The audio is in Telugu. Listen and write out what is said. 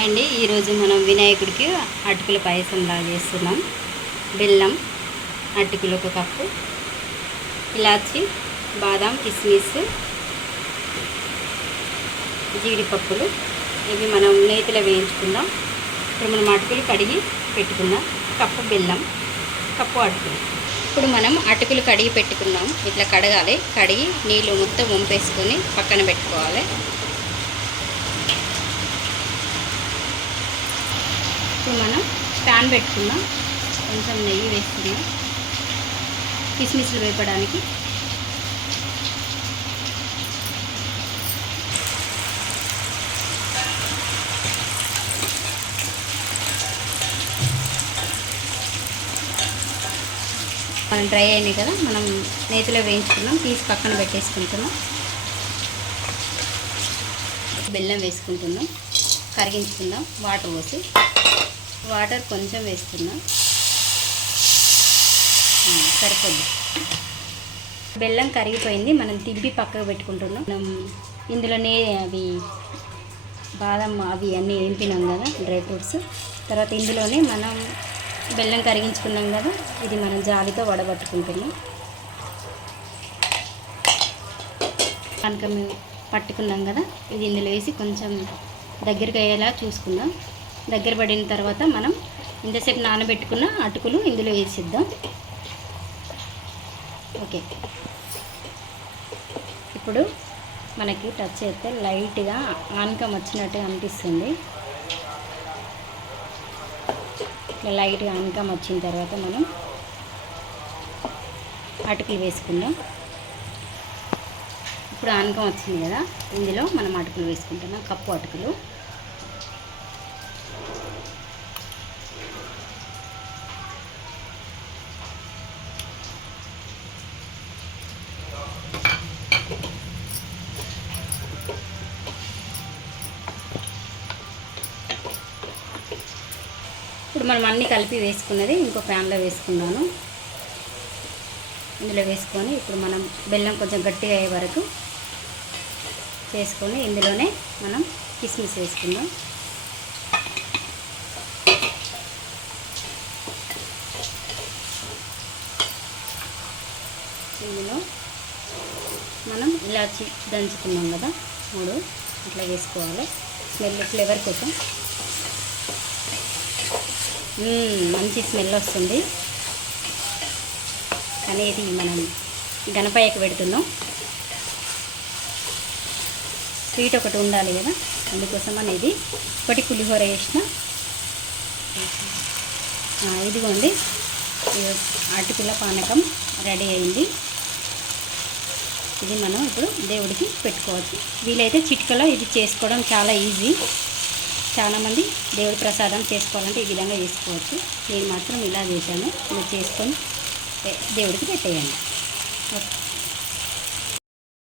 ఏమండి ఈరోజు మనం వినాయకుడికి అటుకుల పాయసంలా చేస్తున్నాం. బెల్లం అటుకులు ఒక కప్పు ఇలాచి బాదం కిస్మిస్ జీడిపప్పులు. ఇవి మనం నేతిలో వేయించుకుందాం. ఇప్పుడు మనం అటుకులు కడిగి పెట్టుకుందాం. కప్పు బెల్లం కప్పు అటుకులు. ఇప్పుడు మనం అటుకులు కడిగి పెట్టుకుందాం ఇట్లా కడగాలి. కడిగి నీళ్ళు మొత్తం వంపేసుకొని పక్కన పెట్టుకోవాలి. ఇప్పుడు మనం ప్యాన్ పెట్టుకుందాం. కొంచెం నెయ్యి వేసుకుందాం. కిస్మిస్లు వేపడానికి. మనం డ్రై అయినాయి కదా మనం నేతిలో వేయించుకున్నాం. తీసి పక్కన పెట్టేసుకుంటున్నాం. బెల్లం వేసుకుంటున్నాం. కరిగించుకుందాం. వాటర్ పోసి. వాటర్ కొంచెం వేస్తున్నాం. సరిపోద్ది. బెల్లం కరిగిపోయింది మనం తింపి పక్కకు పెట్టుకుంటున్నాం. మనం ఇందులోనే అవి బాదం అవి అన్నీ వేంపినాం కదా డ్రై ఫ్రూట్స్. తర్వాత ఇందులోనే మనం బెల్లం కరిగించుకున్నాం కదా ఇది మనం జాలితో వడబట్టుకుంటున్నాం. కనుక మేము పట్టుకున్నాం కదా ఇది ఇందులో వేసి కొంచెం దగ్గరికి అయ్యేలా చూసుకుందాం. దగ్గర పడిన తర్వాత మనం ఇంతసేపు నానబెట్టుకున్న అటుకులు ఇందులో వేసిద్దాం. ఓకే. ఇప్పుడు మనకి టచ్ చేస్తే లైట్గా ఆనకం వచ్చినట్టు అనిపిస్తుంది. ఇట్లా లైట్గా ఆనకం వచ్చిన తర్వాత మనం అటుకులు వేసుకుందాం. ఇప్పుడు ఆనకం వచ్చింది కదా ఇందులో మనం అటుకులు వేసుకుంటున్నాం కప్పు అటుకులు. ఇప్పుడు మనం అన్నీ కలిపి వేసుకున్నది ఇంకో ప్యాన్లో వేసుకున్నాను ఇందులో వేసుకొని ఇప్పుడు మనం బెల్లం కొంచెం గట్టిగా అయ్యే వరకు చేసుకొని ఇందులోనే మనం కిస్మిస్ వేసుకుందాం. ఇందులో మనం ఇలాచి దంచుకున్నాం కదా మూడు అట్లా వేసుకోవాలి. స్మెల్ ఫ్లేవర్ కోసం మంచి స్మెల్ వస్తుంది. అనేది మనం గణపయ్యకి పెడుతున్నాం. స్వీట్ ఒకటి ఉండాలి కదా అందుకోసం అనేది ఒకటి పులిహోర వేసిన ఇదిగోండి అటుకుల పానకం రెడీ అయింది. ఇది మనం ఇప్పుడు దేవుడికి పెట్టుకోవచ్చు. వీలైతే చిటికలో ఇది చేసుకోవడం చాలా ఈజీ. చాలామంది దేవుడి ప్రసాదం చేసుకోవాలంటే ఈ విధంగా చేసుకోవచ్చు. నేను మాత్రం ఇలా చేశాను. ఇలా చేసుకొని దేవుడికి పెట్టేయండి. ఓకే.